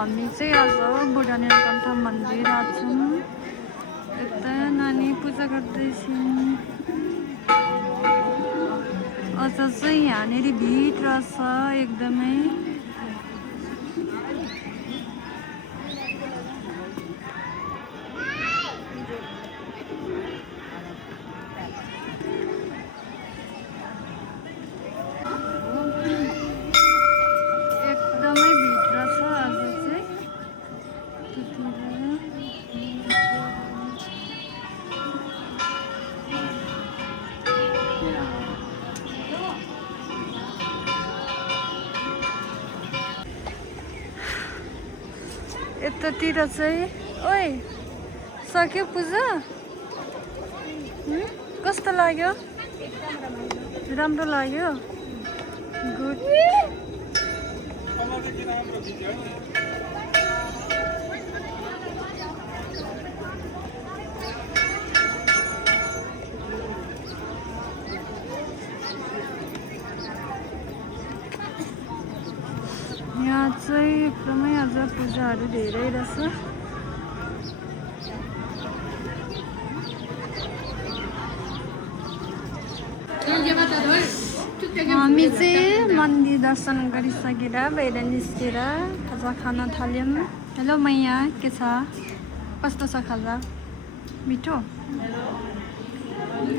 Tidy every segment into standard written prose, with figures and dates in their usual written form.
हामी चाहिँ आज बुढा नीलकण्ठ मन्दिर आछौँ। यता नानी पूजा गर्दैछन्। अझ चाहिँ यहाँनिर भिड रहेछ एकदमै। यतातिर चाहिँ ओइ सक्यो पूजा? कस्तो लाग्यो? राम्रो लाग्यो? गुड। यहाँ चाहिँ एकदमै आज पूजाहरू धेरै रहेछ। हामी चाहिँ मन्दिर दर्शन गरिसकेर बाहिर निस्केर खाजा खान थाल्यौँ। हेलो मैया, के छ? कस्तो छ खाजा? मिठो?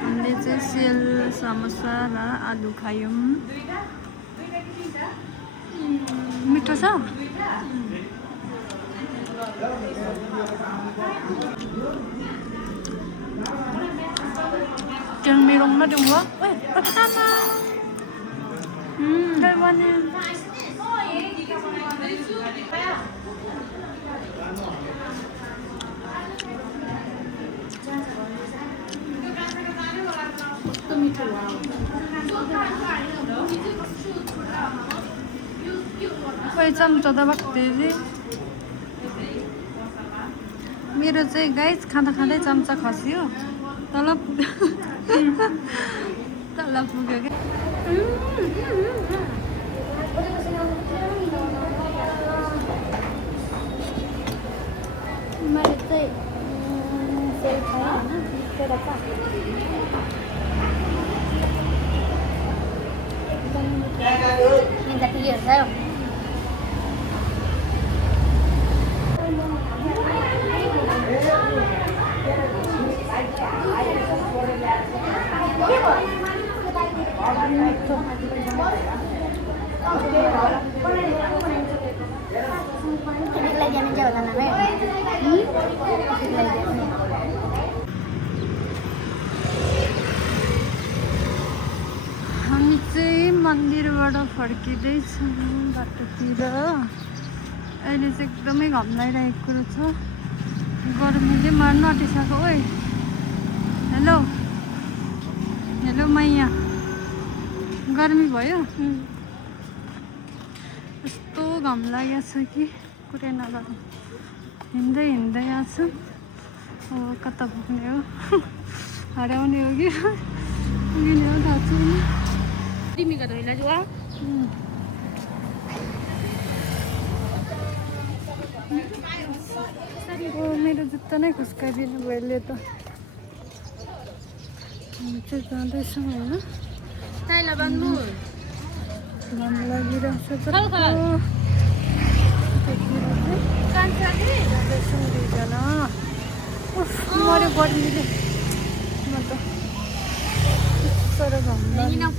हामीले चाहिँ सेल, समोसा र आलु खायौँ। मिठो छ? Jangan mirong na dong, wah. Weh, pertama. Dari mana? Weh, चम्चा त बक्दै मेरो चाहिँ गाइस खाँदा खाँदै चम्चा खस्यो। तल पुग्यो क्या। मैले चाहिँ सेल खाएँ होइन, तर हामी चाहिँ मन्दिरबाट फर्किँदैछौँ बाटोतिर। अहिले चाहिँ एकदमै घाम लागिरहेको रहेछ। गर्मीले मार्न आँटिसक्यो। ओइ हेलो हेलो मैया, गर्मी भयो? यस्तो घाम लागेको छ कि कुरै नगरौँ। हिँड्दै हिँड्दै आएको छु। अब कता पुग्ने हो? हराउने हो कि पुग्ने हो थाहा छैन। तिमी कता हिँड्ला जुवा? मेरो जुत्ता नै खुस्काइदिनु भयो यसले त। हामी चाहिँ जाँदैछौँ होइन। घाम लागिरहेको छ। जाँदैछौँ दुईजना। मऱ्यो गर्मीले। म त साह्रो घाम लाग्यो।